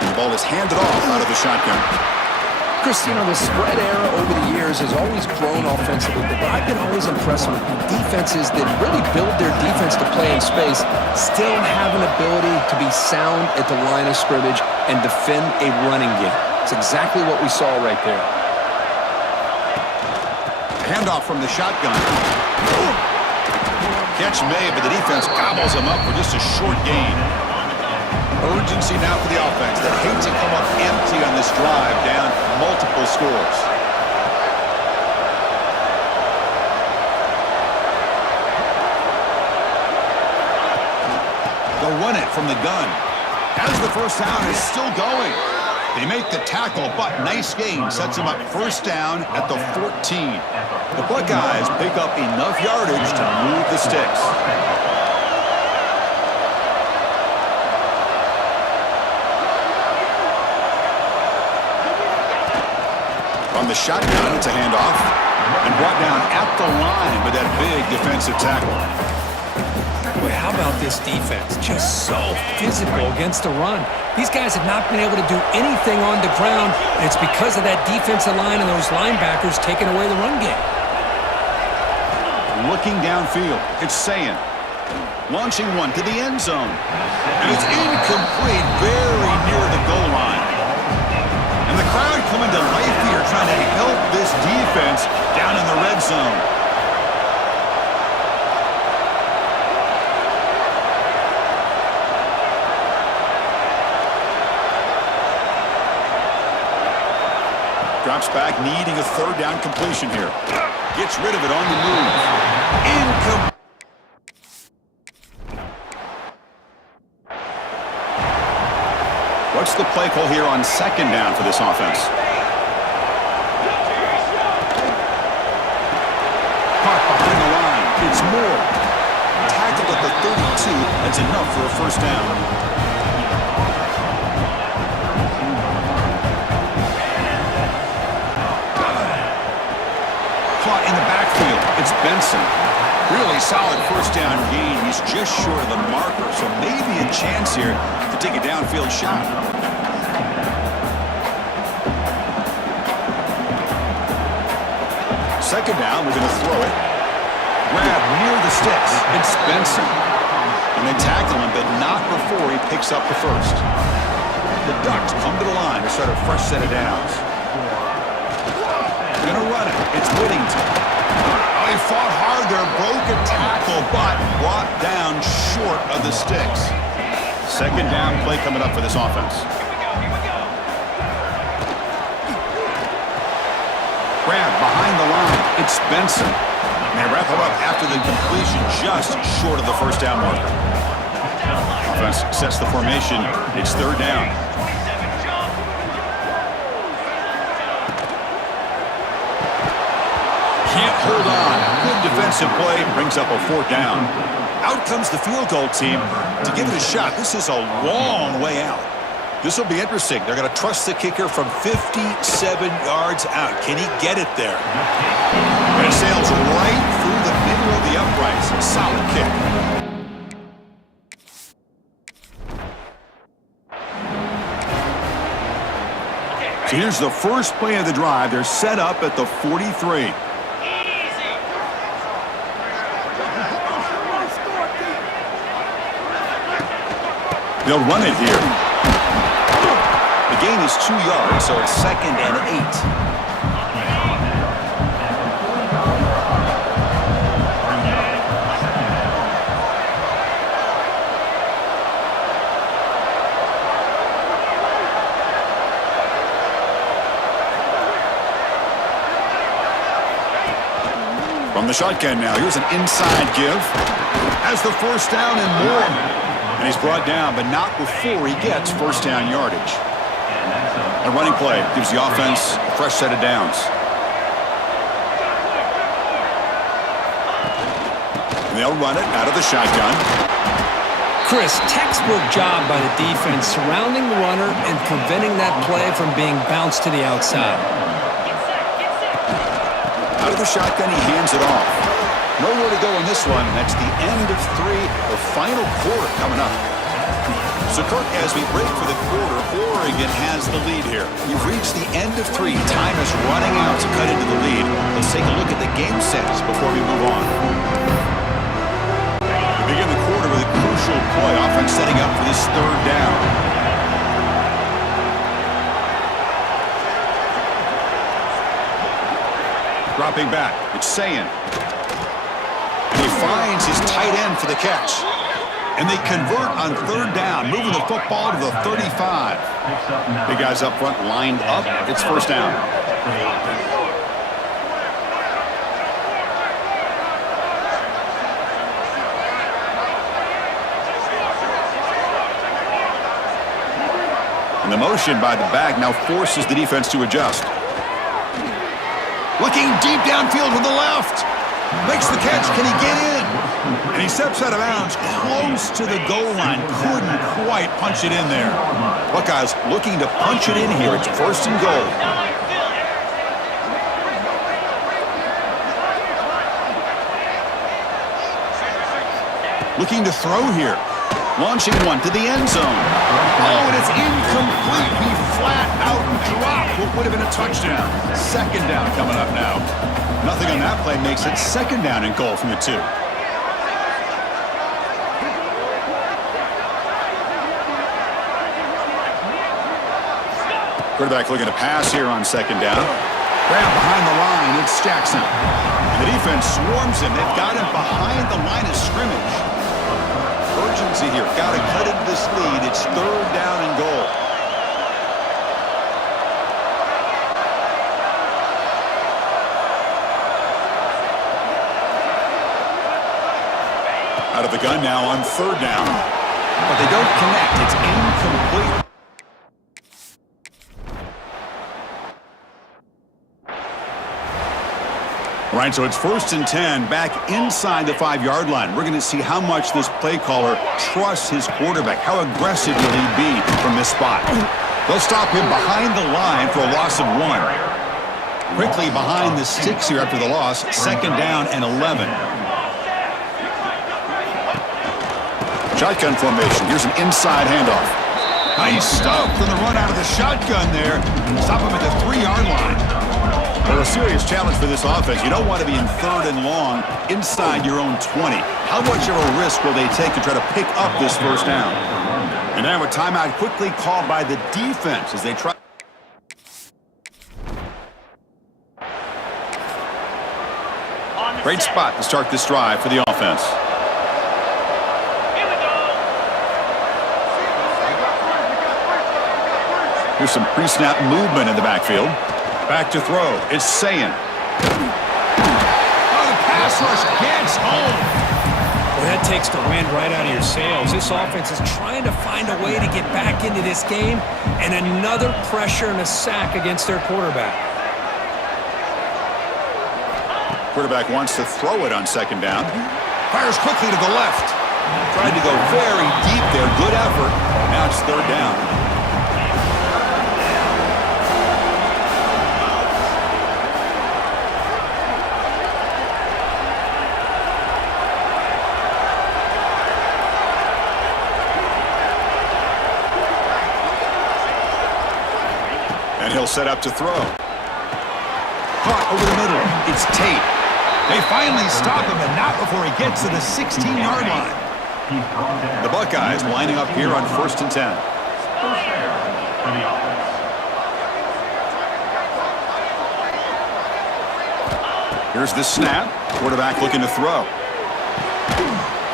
The ball is handed off out of the shotgun. Chris, you know, the spread era over the years has always grown offensively, but I've been always impressed with defenses that really build their defense to play in space, still have an ability to be sound at the line of scrimmage and defend a running game. It's exactly what we saw right there. Handoff from the shotgun. Catch made, but the defense gobbles him up for just a short gain. Urgency now for the offense. They hate to come up empty on this drive, down multiple scores. They'll run it from the gun. As the first down is still going. They make the tackle, but nice gain. Sets them up first down at the 14. The Buckeyes pick up enough yardage to move the sticks. From the shotgun, it's a handoff. And brought down at the line with that big defensive tackle. Boy, how about this defense? Just so physical against the run. These guys have not been able to do anything on the ground, and it's because of that defensive line and those linebackers taking away the run game. Looking downfield, it's Sayin. Launching one to the end zone. And it's incomplete, very near the goal line. And the crowd coming to life here, trying to help this defense down in the red zone. Drops back, needing a third down completion here. Gets rid of it on the move. Incomplete. What's the play call here on second down for this offense? Caught behind the line. It's Moore. Tackled at the 32. That's enough for a first down. Caught in the backfield. It's Benson. Really solid first down gain. He's just short of the marker, so maybe a chance here to take a downfield shot. Second down, we're going to throw it. Grab near the sticks. It's Benson. And they tackle him, but not before he picks up the first. The Ducks come to the line to start a fresh set of downs. Going to run it. It's Whittington. Oh, he fought hard there, broke a tackle, but brought down short of the sticks. Second down play coming up for this offense. Grab behind the line. It's Benson. And they wrap it up after the completion just short of the first down marker. Offense sets the formation. It's third down. Can't hold on. Good defensive play. Brings up a fourth down. Out comes the field goal team to give it a shot. This is a long way out. This will be interesting. They're going to trust the kicker from 57 yards out. Can he get it there? And it sails right through the middle zero the uprights. Solid kick. So here's the first play of the drive. They're set up at the 43. They'll run it here. The gain is 2 yards, so it's 2nd and 8. From the shotgun now, here's an inside give. Has the first down and more. And he's brought down, but not before he gets first down yardage. A running play gives the offense a fresh set of downs. And they'll run it out of the shotgun. Chris, textbook job by the defense surrounding the runner and preventing that play from being bounced to the outside. Out of the shotgun, he hands it off. Nowhere to go in this one. That's the end of 3, the final quarter coming up. So, Kirk, as we break for the quarter, Oregon has the lead here. We've reached the end of 3. Time is running out to cut into the lead. Let's take a look at the game sets before we move on. We begin the quarter with a crucial play. Offense setting up for this 3rd down. Dropping back, it's Sayin. And he finds his tight end for the catch. And they convert on 3rd down, moving the football to the 35. Big guys up front lined up. It's first down. And the motion by the back now forces the defense to adjust. Looking deep downfield to the left. Makes the catch. Can he get in? And he steps out of bounds close to the goal line. Couldn't quite punch it in there. Buckeyes looking to punch it in here. It's 1st and goal. Looking to throw here. Launching one to the end zone. Oh, and it's incomplete. He flat out dropped what would have been a touchdown. 2nd down coming up now. Nothing on that play makes it 2nd down and goal from the 2. Quarterback looking to pass here on 2nd down. Grab behind the line. It's Jackson. And the defense swarms him. They've got him behind the line of scrimmage. Urgency here. Got to cut into this lead. It's 3rd down and goal. Out of the gun now on 3rd down. But they don't connect. It's incomplete. All right, so it's 1st and 10, back inside the 5-yard line. We're going to see how much this play caller trusts his quarterback. How aggressive will he be from this spot? They'll stop him behind the line for a loss of 1. Quickly behind the 6 here after the loss, 2nd down and 11. Shotgun formation. Here's an inside handoff. Nice stuff from the run out of the shotgun there. Stop him at the 3-yard line. Well, a serious challenge for this offense. You don't want to be in 3rd and long inside your own 20. How much of a risk will they take to try to pick up this 1st down? And now a timeout quickly called by the defense as they try. Great spot to start this drive for the offense. Here's some pre-snap movement in the backfield. Back to throw. It's Sayin. Oh, the pass rush gets home. Well, that takes the wind right out of your sails. This offense is trying to find a way to get back into this game, and another pressure and a sack against their quarterback. Quarterback wants to throw it on 2nd down. Fires quickly to the left. Tried to go very deep there. Good effort. Now it's 3rd down. set up to throw. Caught over the middle. It's Tate. They finally stop him, and not before he gets to the 16-yard line. The Buckeyes lining up here on 1st and 10. Here's the snap. Quarterback looking to throw.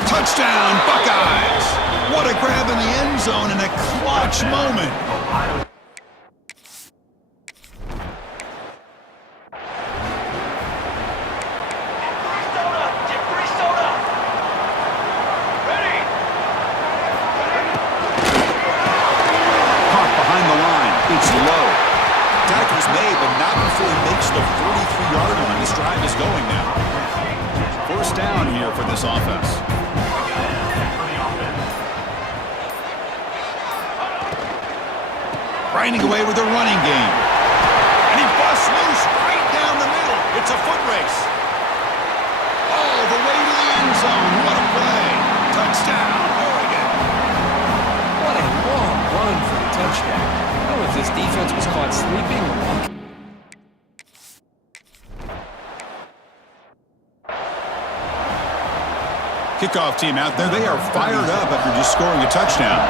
Touchdown, Buckeyes! What a grab in the end zone in a clutch moment. Caught behind the line. It's low. Tackle's made, but not before he makes the 43-yard line. This drive is going now. 1st down here for this offense. Grinding away with a running game. And he busts loose right down the middle. It's a foot race. All the way to the end zone. What a play. Touchdown, Oregon. What a long run for the touchdown. I don't know if this defense was caught sleeping or what. Kickoff team out there. They are fired up after just scoring a touchdown.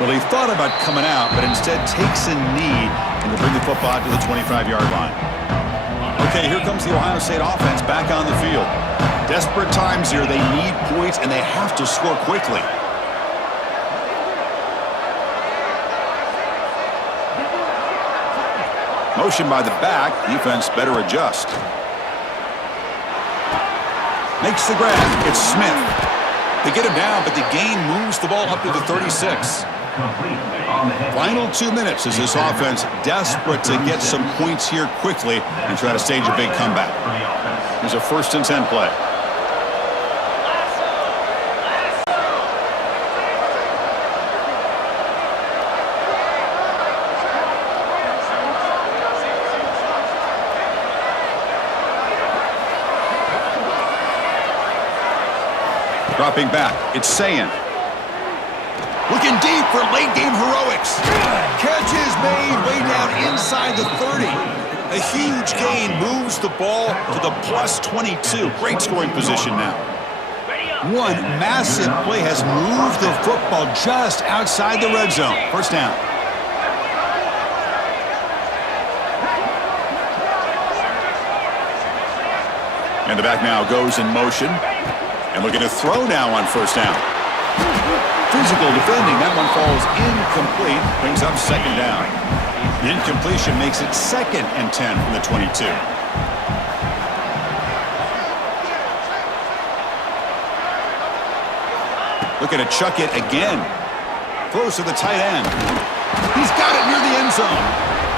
Well, he thought about coming out, but instead takes a knee and will bring the football to the 25-yard line. Okay, here comes the Ohio State offense back on the field. Desperate times here. They need points, and they have to score quickly. Motion by the back. Defense better adjust. Makes the grab. It's Smith. They get him down, but the gain moves the ball up to the 36. Final 2 minutes as this offense desperate to get some points here quickly and try to stage a big comeback. Here's a 1st and 10 play. Dropping back, it's Sayin. Looking deep for late-game heroics. Catch is made way down inside the 30. A huge gain moves the ball to the plus 22. Great scoring position now. One massive play has moved the football just outside the red zone. 1st down. And the back now goes in motion. And looking to throw now on 1st down. Physical defending. That one falls incomplete. Brings up 2nd down. The incompletion makes it 2nd and 10 from the 22. Looking to chuck it again. Throws to the tight end. He's got it near the end zone.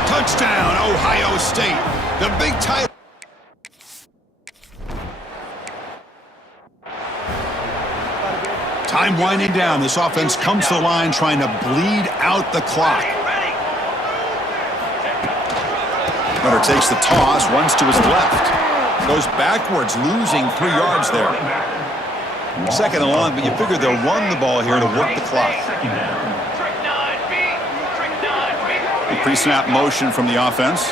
Touchdown, Ohio State. The big tight. Time winding down. This offense comes to the line trying to bleed out the clock. Runner takes the toss, runs to his left. Goes backwards, losing 3 yards there. 2nd and long, but you figure they'll run the ball here to work the clock. The pre-snap motion from the offense.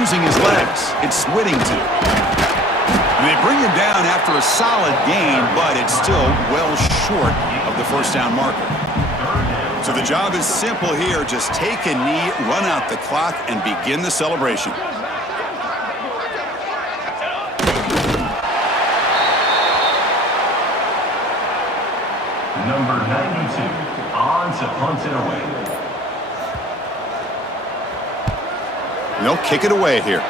Using his legs. It's Whittington. And they bring him down after a solid gain, but it's still well short of the 1st down marker. So the job is simple here. Just take a knee, run out the clock, and begin the celebration. Number 92, on to punt it away. They'll kick it away here.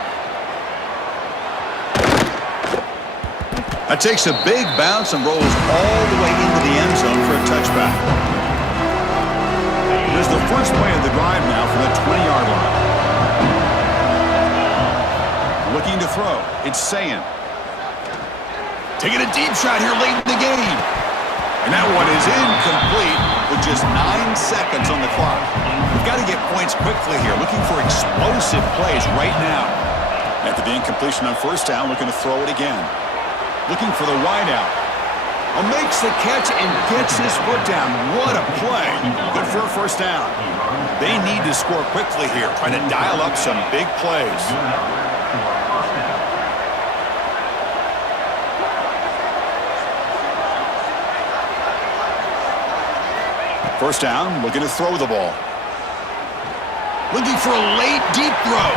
That takes a big bounce and rolls all the way into the end zone for a touchback. Here's the first play of the drive now from the 20-yard line. Looking to throw. It's Sayin. Taking a deep shot here late in the game. And that one is incomplete with just 9 seconds on the clock. We've got to get points quickly here. Looking for explosive plays right now. After the incompletion on 1st down, looking to throw it again. Looking for the wideout. Well, makes the catch and gets his foot down. What a play. Good for a first down. They need to score quickly here, trying to dial up some big plays. First down, looking to throw the ball. Looking for a late, deep throw.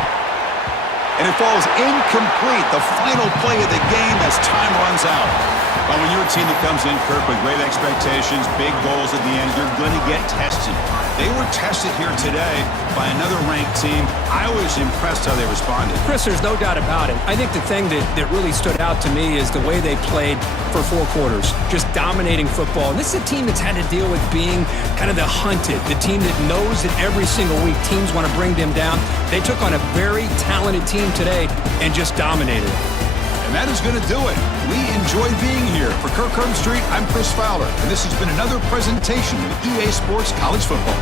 And it falls incomplete. The final play of the game as time runs out. Well, when you're a team that comes in, Kirk, with great expectations, big goals at the end, you're going to get tested. They were tested here today by another ranked team. I was impressed how they responded. Chris, there's no doubt about it. I think the thing that really stood out to me is the way they played for 4 quarters, just dominating football. And this is a team that's had to deal with being kind of the hunted, the team that knows that every single week teams want to bring them down. They took on a very talented team today and just dominated. And that is going to do it. We enjoyed being here. For Kirk Herbstreit, I'm Chris Fowler, and this has been another presentation of EA Sports College Football.